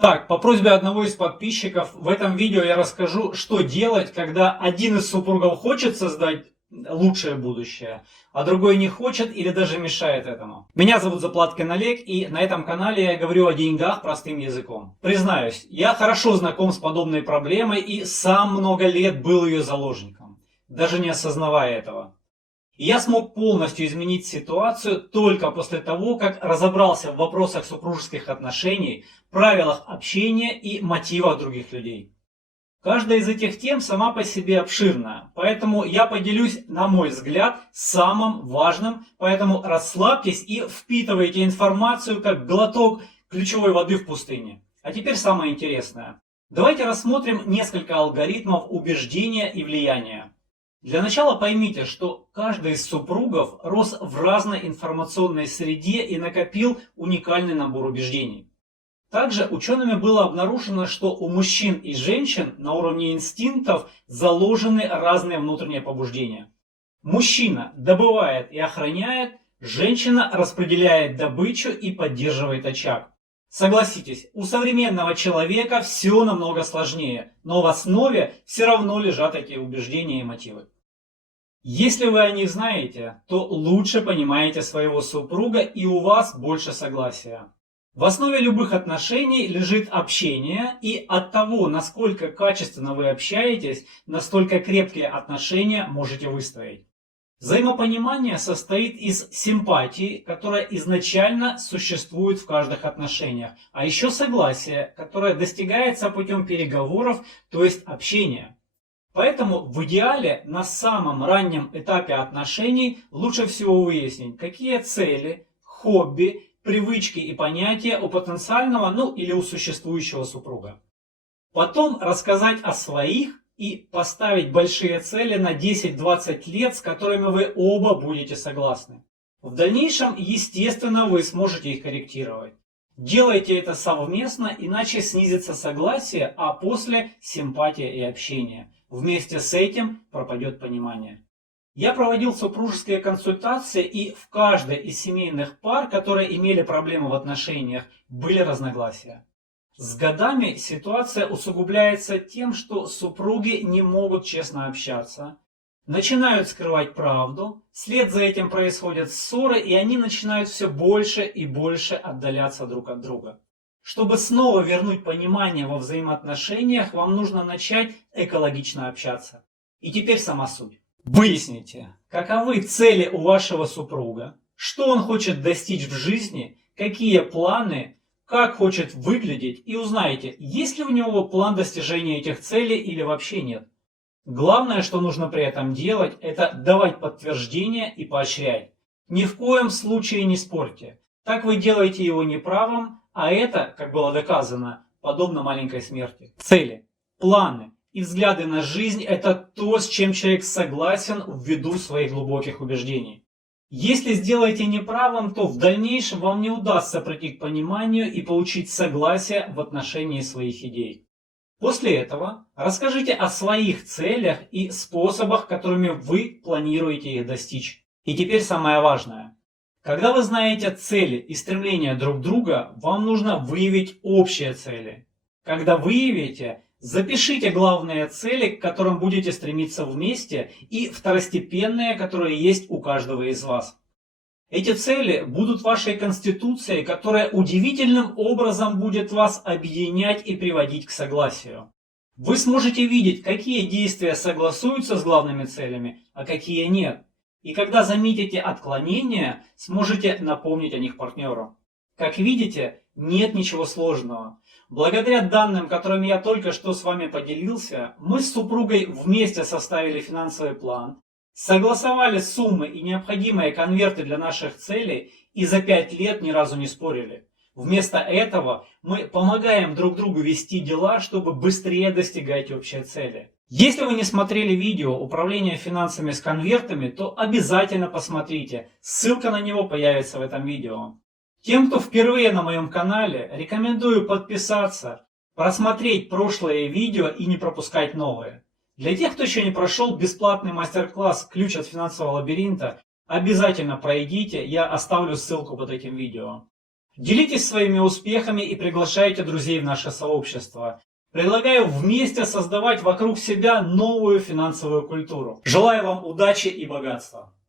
Так, по просьбе одного из подписчиков, в этом видео я расскажу, что делать, когда один из супругов хочет создать лучшее будущее, а другой не хочет или даже мешает этому. Меня зовут Заплаткин Олег, и на этом канале я говорю о деньгах простым языком. Признаюсь, я хорошо знаком с подобной проблемой и сам много лет был ее заложником, даже не осознавая этого. И я смог полностью изменить ситуацию только после того, как разобрался в вопросах супружеских отношений, правилах общения и мотивах других людей. Каждая из этих тем сама по себе обширна, поэтому я поделюсь, на мой взгляд, самым важным, поэтому расслабьтесь и впитывайте информацию как глоток ключевой воды в пустыне. А теперь самое интересное. Давайте рассмотрим несколько алгоритмов убеждения и влияния. Для начала поймите, что каждый из супругов рос в разной информационной среде и накопил уникальный набор убеждений. Также учеными было обнаружено, что у мужчин и женщин на уровне инстинктов заложены разные внутренние побуждения. Мужчина добывает и охраняет, женщина распределяет добычу и поддерживает очаг. Согласитесь, у современного человека все намного сложнее, но в основе все равно лежат эти убеждения и мотивы. Если вы о них знаете, то лучше понимаете своего супруга и у вас больше согласия. В основе любых отношений лежит общение, и от того, насколько качественно вы общаетесь, настолько крепкие отношения можете выстроить. Взаимопонимание состоит из симпатии, которая изначально существует в каждых отношениях, а еще согласие, которое достигается путем переговоров, то есть общения. Поэтому в идеале на самом раннем этапе отношений лучше всего выяснить, какие цели, хобби, привычки и понятия у потенциального, или у существующего супруга. Потом рассказать о своих и поставить большие цели на 10-20 лет, с которыми вы оба будете согласны. В дальнейшем, естественно, вы сможете их корректировать. Делайте это совместно, иначе снизится согласие, а после симпатия и общение. Вместе с этим пропадет понимание. Я проводил супружеские консультации, и в каждой из семейных пар, которые имели проблемы в отношениях, были разногласия. С годами ситуация усугубляется тем, что супруги не могут честно общаться, начинают скрывать правду, вслед за этим происходят ссоры, и они начинают все больше и больше отдаляться друг от друга. Чтобы снова вернуть понимание во взаимоотношениях, вам нужно начать экологично общаться. И теперь сама суть. Выясните, каковы цели у вашего супруга, что он хочет достичь в жизни, какие планы, как хочет выглядеть, и узнайте, есть ли у него план достижения этих целей или вообще нет. Главное, что нужно при этом делать, это давать подтверждение и поощрять. Ни в коем случае не спорьте. Так вы делаете его неправым, а это, как было доказано, подобно маленькой смерти. Цели, планы и взгляды на жизнь – это то, с чем человек согласен ввиду своих глубоких убеждений. Если сделаете неправым, то в дальнейшем вам не удастся прийти к пониманию и получить согласие в отношении своих идей. После этого расскажите о своих целях и способах, которыми вы планируете их достичь. И теперь самое важное. Когда вы знаете цели и стремления друг друга, вам нужно выявить общие цели. Когда выявите, запишите главные цели, к которым будете стремиться вместе, и второстепенные, которые есть у каждого из вас. Эти цели будут вашей конституцией, которая удивительным образом будет вас объединять и приводить к согласию. Вы сможете видеть, какие действия согласуются с главными целями, а какие нет. И когда заметите отклонения, сможете напомнить о них партнеру. Как видите, нет ничего сложного. Благодаря данным, которыми я только что с вами поделился, мы с супругой вместе составили финансовый план, согласовали суммы и необходимые конверты для наших целей и за 5 лет ни разу не спорили. Вместо этого мы помогаем друг другу вести дела, чтобы быстрее достигать общей цели. Если вы не смотрели видео «Управление финансами с конвертами», то обязательно посмотрите, ссылка на него появится в этом видео. Тем, кто впервые на моем канале, рекомендую подписаться, просмотреть прошлые видео и не пропускать новые. Для тех, кто еще не прошел бесплатный мастер-класс «Ключ от финансового лабиринта», обязательно пройдите, я оставлю ссылку под этим видео. Делитесь своими успехами и приглашайте друзей в наше сообщество. Предлагаю вместе создавать вокруг себя новую финансовую культуру. Желаю вам удачи и богатства!